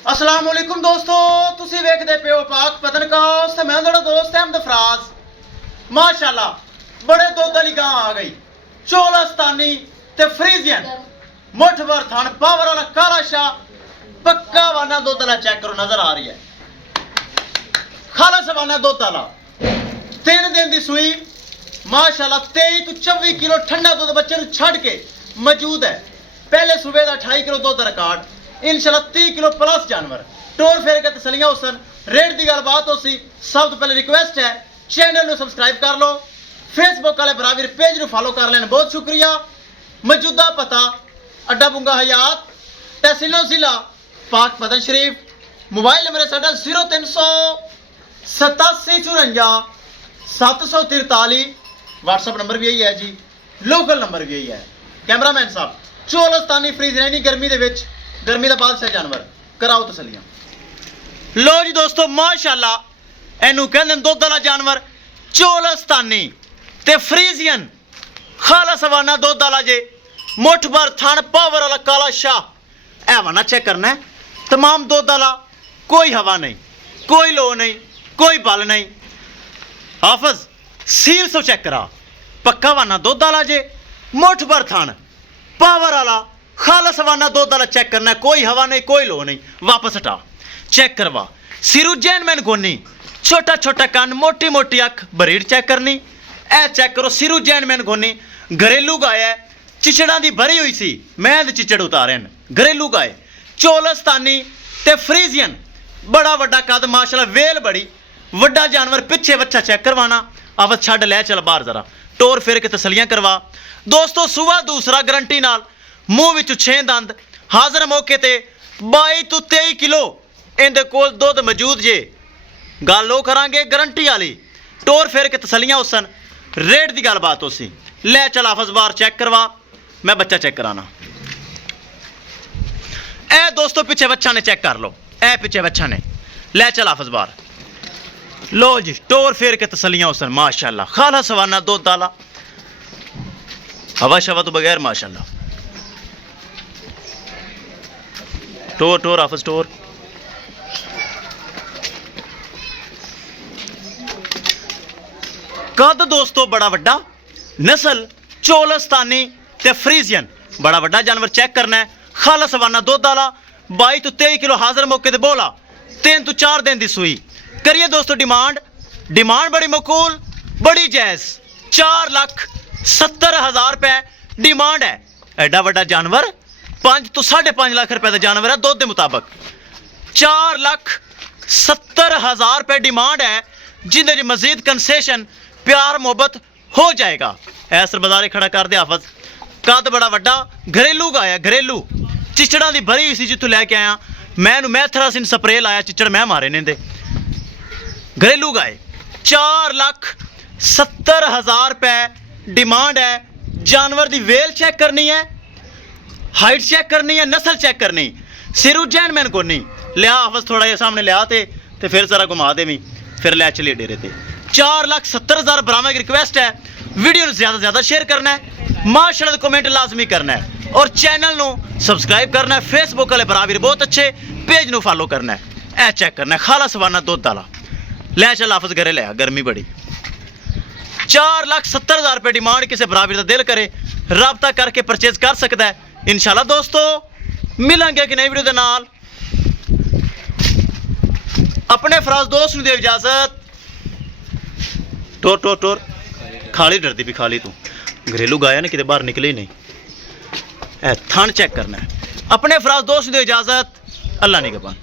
अस्सलाम वालेकुम दोस्तों, तुसी वेखदे पे हो पाक पतनकास ते मैं थोड़ा दोस्त है अहमद फराज। माशाल्लाह बड़े दुध वाली गां आ गई, चोलस्तानी ते फ्रीजियन मुठ भर थन पावर वाला काला शाह पक्का वाना दुध वाला चेक करो, नजर आ रही है खालस वाना दुध वाला 3 दिन दी सुई। माशाल्लाह 23 तो 24 किलो ठंडा दुध बच्चे नूं छड़ के मौजूद है। पहले सूबे का 28 किलो दुध रिकॉर्ड, इंशाल्लाह 30 किलो प्लस जानवर टोर फेर के तसलियां हुसन रेट की गलबात हो सी। सब तो पहले रिक्वेस्ट है चैनल को सब्सक्राइब कर लो, फेसबुक वाले बराबर पेज को फॉलो कर लेना, बहुत शुक्रिया। मौजूदा पता अड्डा बुंगा हयात तहसीलो जिला पाक पतन शरीफ। मोबाइल नंबर है साडा 038754 व्हाट्सअप नंबर भी यही है जी, लोकल नंबर भी यही है। कैमरामैन साहब चोलस्तानी फ्रीज रहनी गर्मी दे विच, गर्मी का बादशाह जानवर कराओ तसलियां। लो जी दोस्तों, माशाल्लाह एनू कहंदे दुध वाला जानवर चोलस्तानी ते फ्रीजियन खाला सवाना दुध वाला जे मुठ भर थन पावर वाला काला शाह। ए वाना चेक करना है, तमाम दुध वाला, कोई हवा नहीं, कोई लो नहीं, कोई बल नहीं। हाफिज सील सो चेक करा, पक्का वाना दुध वाला जे मुठ भर थन पावर वाला खालस वाना दुध वाला चेक करना है, कोई हवा नहीं, कोई लो नहीं। वापस हटा चेक करवा, सिरू जैन मैन गोनी, छोटा छोटा कान, मोटी मोटी अख, बरीड चेक करनी। ए चेक करो सिरू जैन मैन गोनी, घरेलू गाय है, चिचड़ा दी भरी हुई सी, मैं चिचड़ उतारे न, घरेलू गाय चोलस्तानी ते फ्रीजियन बड़ा वड्डा कद, माशाल्लाह वेल बड़ी वड्डा जानवर। पिछे बच्चा चेक करवाना, आवत छड़ लै चल बाहर जरा टोर फेर के तसलियां करवा। दोस्तों सुबह दूसरा गारंटी नाल, मूँह विच 6 दंद, हाजिर मौके ते 22 तो 23 किलो इहदे कोल दुध मौजूद जे। गल वो करांगे गारंटी वाली, टोर फेर के तसलियां हुसन, रेट की गलबात हो सी। लै चल हाफिज बार चेक करवा, मैं बच्चा चेक कराना। ए दोस्तों पिछे बच्चा ने चेक कर लो, ए पिछे बच्चा ने, लै चल हाफिज बार। लो जी टोर फेर के तसलियां हुसन, माशाल्लाह खाला सवाना दुध वाला, हवा शवा तो बगैर माशाल्लाह। टोर टोर हाफिज टोर। कद दोस्तों बड़ा वड्डा, नस्ल चोलस्तानी ते फ्रीजियन बड़ा वड्डा जानवर चेक करना है। खाला सवाना दुध वाला 22 तो 23 किलो हाजिर मौके ते बोला, 3 तो 4 दिन की सुई। करिए दोस्तों डिमांड बड़ी मकूल, बड़ी जायज़, 4,70,000 रुपए डिमांड है। एडा वड्डा जानवर 5 तो 5.5 लाख रुपए का जानवर है दुध के मुताबिक। 4,70,000 रुपए डिमांड है, जिंदे मजीद कंसेशन प्यार मोहब्बत हो जाएगा। ऐसर बाजारे खड़ा कर दे हाफिज। कद बड़ा वड्डा, घरेलू गाया, घरेलू चिचड़ा की भरी हुई सी, जितों लैके आया मैं मैथरासिन स्प्रे लाया, चिचड़ मैं मारे ने दे। घरेलू गाय 4,70,000 रुपए डिमांड है। जानवर की वेल चेक करनी है, हाइट चेक करनी है, नस्ल चेक करनी, सिरू जैन मैन को नहीं। लिया हाफिज थोड़ा जिहा सामने लिया ते फिर जरा घुमा दे, फिर लै चलिए डेरे ते। 4,70,000 बरामद की रिक्वेस्ट है। वीडियो को ज़्यादा से ज़्यादा शेयर करना है, माशाल्लाह कमेंट लाजमी करना है, और चैनल को सब्सक्राइब करना है। फेसबुक वाले बराबर बहुत अच्छे पेज को फॉलो करना है। ए चेक करना है खाला सवाना दुध वाला। लै चल हाफिज घरे लिया, गर्मी बड़ी। 4,70,000 रुपये डिमांड, किसी बराबर का दिल करे रब्ता करके परचेज कर सकता है। इंशाल्लाह दोस्तों मिलेंगे कि नई वीडियो के नाल। अपने फराज दोस्त को दे इजाजत। टोर टोर टोर, खाली डरती भी, खाली तू घरेलू गाया ना किते बाहर निकले ही नहीं। थन चेक करना है। अपने फराज दोस्त को दे इजाजत। अल्लाह निगहबान।